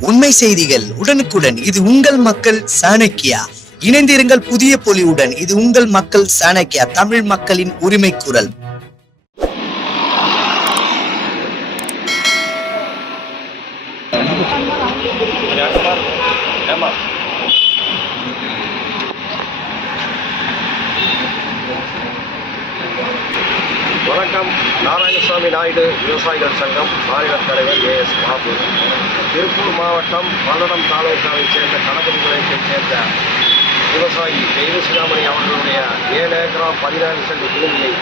உண்மை செய்திகள் உடனுக்குடன். இது உங்கள் மக்கள் சாணக்கியா? இணைந்திருங்கள் புதிய பொலிவுடன். இது உங்கள் மக்கள் சாணக்கியா? தமிழ் மக்களின் உரிமை குரல். வணக்கம் நாராயணசாமி நாயுடு விவசாயிகள் சங்கம் மாநில தலைவர் ஏ எஸ். பாபு திருப்பூர் மாவட்டம் பல்லடம் தாலுகாவைச் சேர்ந்த கணபதி குலத்தைச் சேர்ந்த விவசாயி தெய்வசிகாமணி அவர்களுடைய ஏழு ஏக்கராம் பதினாறு சென்ட் பூமியை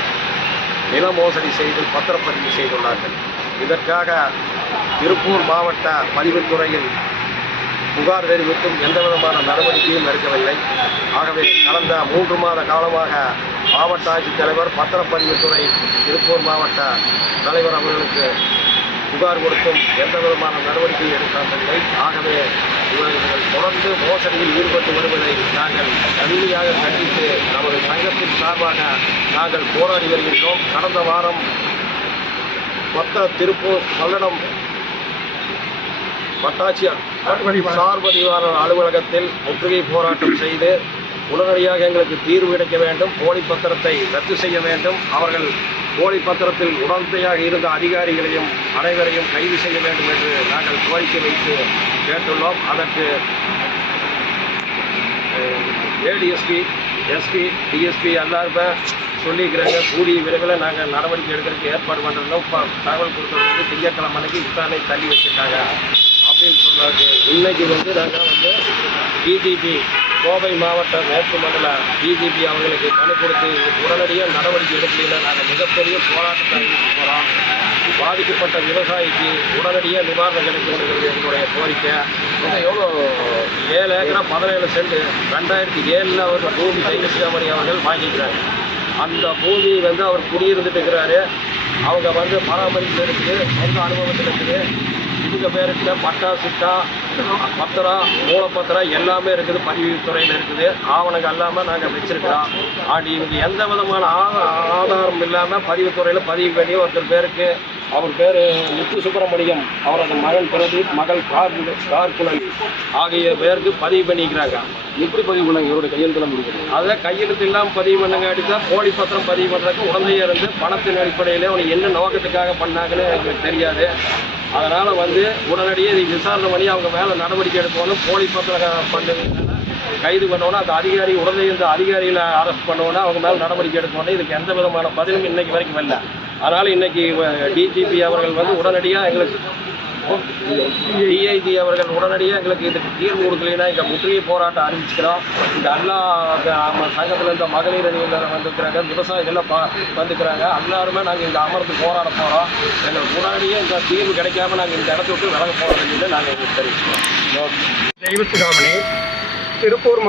நில மோசடி செய்து பத்திரப்பதிவு செய்துள்ளார்கள். இதற்காக திருப்பூர் மாவட்ட பதிவுத்துறையில் புகார் தெரிவித்தும் எந்த விதமான நடவடிக்கையும் எடுக்கவில்லை. ஆகவே கடந்த மூன்று மாத காலமாக மாவட்ட ஆட்சித்தலைவர் பத்திரப்பதிவுத்துறை திருப்பூர் மாவட்ட தலைவர் அவர்களுக்கு புகார் கொடுத்தும் எந்த விதமான நடவடிக்கையும் எடுக்கவில்லை ஆகவே இவர்கள் தொடர்ந்து மோசடியில் ஈடுபட்டு வருவதை நாங்கள் கடுமையாக கண்டித்து நமது சங்கத்தின் சார்பாக நாங்கள் போராடி வருகின்றோம். கடந்த வாரம் மொத்த திருப்பூர் பல்லடம் வட்டாட்சியர் சார் பதிவாளர் அலுவலகத்தில் முற்றுகை போராட்டம் செய்து உடனடியாக எங்களுக்கு தீர்வு கிடைக்க வேண்டும். போலி பத்திரத்தை ரத்து செய்ய வேண்டும். அவர்கள் போலி பத்திரத்தில் உடந்தையாக இருந்த அதிகாரிகளையும் அனைவரையும் கைது செய்ய வேண்டும் என்று நாங்கள் கோரிக்கை வைத்து கேட்டுள்ளோம். அதற்கு ஏடிஎஸ்பி எஸ்பி டிஎஸ்பி எல்லாருமே சொல்லியிருக்கிறாங்க. கூடிய விரைவில் நாங்கள் நடவடிக்கை எடுக்கிறதுக்கு ஏற்பாடு பண்ணுறோம் இப்போ தகவல் கொடுத்தது திங்கட்கிழமை அன்னைக்கு இத்தானை தள்ளி வச்சுருக்காங்க. அப்படின்னு சொன்னாங்க இன்னைக்கு வந்து நாங்கள் வந்து டிஜிபி கோவை மாவட்ட மேற்கு மண்டல டிஜிபி அவங்களுக்கு மனு கொடுத்து உடனடியாக நடவடிக்கை எடுக்கலைன்னா நாங்கள் மிகப்பெரிய போராட்டத்தை போகிறோம் பாதிக்கப்பட்ட விவசாயிக்கு உடனடியாக நிவாரணம் கிடைக்கணுங்கிறது எங்களுடைய கோரிக்கை. மொத்தம் எவ்வளோ? ஏழு ஏக்கரா பதினேழு சென்ட் ரெண்டாயிரத்தி ஏழில் அவர் பூமி தைலசிகாமணி அவர்கள் வாங்கிக்கிறாங்க அந்த பூமி வந்து அவர் குடியிருந்துட்டு இருக்கிறாரு. அவங்க வந்து பராமரிப்பு இருக்குது சொந்த அனுபவத்தில் இருக்குது. இவங்க பேருக்கு பட்டா சிட்டா பத்திரம் மூலப்பத்திரம் எல்லாமே இருக்குது. பதிவுத்துறையில் இருக்குது. ஆவணங்கள் இல்லாமல் நாங்கள் வச்சிருக்கிறோம். அப்படி இவங்க எந்த விதமான ஆ- ஆதாரம் இல்லாமல் பதிவுத்துறையில் பதிவு பண்ணி ஒருத்தர் பேருக்கு அவர் பேர் முத்து சுப்பிரமணியம். அவரது மகன் பிரதீப் மகள் கார் கார்குழல் ஆகிய பேருக்கு பதிவு பண்ணிக்கிறாங்க. எப்படி பதிவு பண்ணாங்க? இவரோட கையெழுத்தெல்லாம் முடிக்கிறது அதில் கையெழுத்து இல்லாமல் பதிவு பண்ணுங்காட்டி தான் போலி பத்திரம் பதிவு பண்ணுறதுக்கு உடந்தையாக இருந்து பணத்தின் அடிப்படையில் அவனை என்ன நோக்கத்துக்காக பண்ணாங்கன்னு எங்களுக்கு தெரியாது. அதனால் வந்து உடனடியாக இதை விசாரணை பண்ணி அவங்க மேலே நடவடிக்கை எடுக்கணும் போலி பத்திரம் பண்ணு கைது பண்ணோன்னா அந்த அதிகாரி உடனே இந்த அதிகாரிகளை அரெஸ்ட் பண்ணோன்னா அவங்க மேலே நடவடிக்கை எடுக்கணும் இதுக்கு எந்த விதமான பதிலும் இன்னைக்கு வரைக்கும் வரல. அதனால் இன்னைக்கு டிஜிபி அவர்கள் வந்து உடனடியாக எங்களுக்கு டிஐஜி அவர்கள் உடனடியாக எங்களுக்கு இதுக்கு தீர்வு கொடுக்கலைன்னா இங்கே முற்றுகை போராட்டம் ஆரம்பிச்சுக்கிறோம். இந்த அண்ணா சங்கத்தில் இருந்த மகளிர் அணியினர் வந்திருக்கிறாங்க விவசாயிகள்லாம் பா வந்துக்கிறாங்க. எல்லாருமே நாங்கள் இங்கே அமர்ந்து போராட போகிறோம் எங்களுக்கு உடனடியாக இந்த தீர்வு கிடைக்காம நாங்கள் இந்த இடத்த விட்டு விலக போகிறோம் நாங்கள் எங்களுக்கு தெரிவிச்சுக்கிறோம். தெய்வசிகாமணி திருப்பூர்